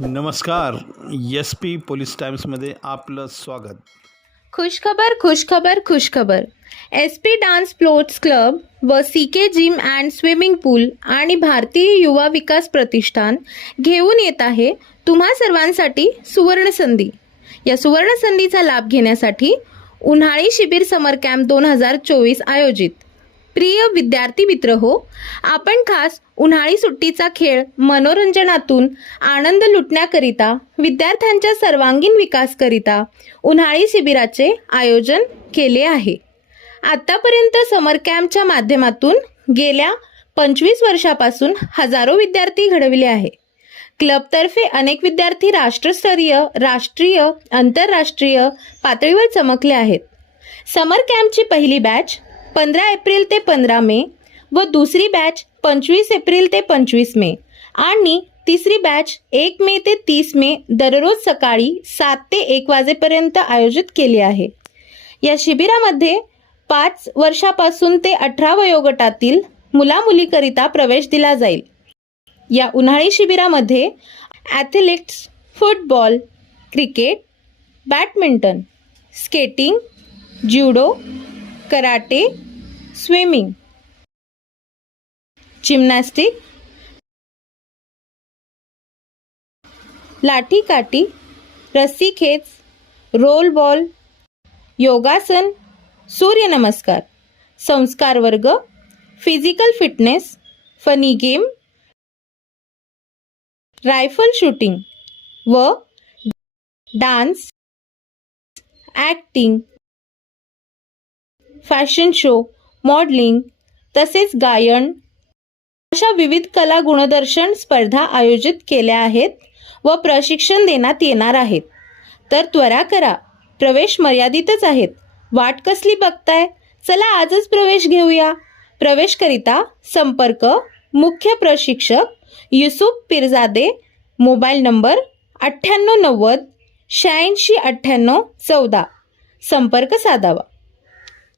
नमस्कार S P police टाइम्समध्ये आपलं स्वागत. खुशखबर खुशखबर खुशखबर. S P dance sports club व C K gym and swimming pool आणि भारतीय युवा विकास प्रतिष्ठान घेऊन येत आहे तुम्हा सर्वांसाठी सुवर्ण संधी. या सुवर्ण संधीचा लाभ घेण्यासाठी उन्हाळी शिबिर समर कॅम्प दोन हजार चोवीस आयोजित. प्रिय विद्यार्थी मित्र हो आपण खास उन्हाळी सुट्टीचा खेळ मनोरंजनातून आनंद लुटण्याकरिता विद्यार्थ्यांच्या सर्वांगीण विकासकरिता उन्हाळी शिबिराचे आयोजन केले आहे. आतापर्यंत समर कॅम्पच्या माध्यमातून गेल्या पंचवीस वर्षापासून हजारो विद्यार्थी घडविले आहे. क्लबतर्फे अनेक विद्यार्थी राष्ट्रस्तरीय राष्ट्रीय आंतरराष्ट्रीय पातळीवर चमकले आहेत. समर कॅम्पची पहिली बॅच पंधरा एप्रिल ते पंधरा मे व दुसरी बॅच पंचवीस एप्रिल ते पंचवीस मे आणि तिसरी बॅच एक मे ते तीस मे दररोज सकाळी सात ते एक वाजेपर्यंत आयोजित केली आहे. या शिबिरामध्ये पाच वर्षापासून ते अठरा वयोगटातील मुलामुलीकरिता प्रवेश दिला जाईल. या उन्हाळी शिबिरामध्ये athletes football cricket badminton skating judo karate swimming. Gymnastic. लाठीकाठी. रस्सीखेच रोल बॉल. योगासन. सूर्यनमस्कार. संस्कार वर्ग. Physical fitness. Funny game. Rifle shooting. व dance. Acting. Fashion show. Modelling तसेच गायन अशा विविध कला गुणदर्शन स्पर्धा आयोजित केल्या आहेत व प्रशिक्षण देण्यात येणार आहेत. तर त्वरा करा प्रवेश मर्यादितच आहेत. वाट कसली बघताय? चला आजच प्रवेश घेऊया. प्रवेशकरिता संपर्क मुख्य प्रशिक्षक युसुफ पिरजादे मोबाईल नंबर अठ्ठ्याण्णव नव्वद शहाऐंशी अठ्ठ्याण्णव चौदा. संपर्क साधावा.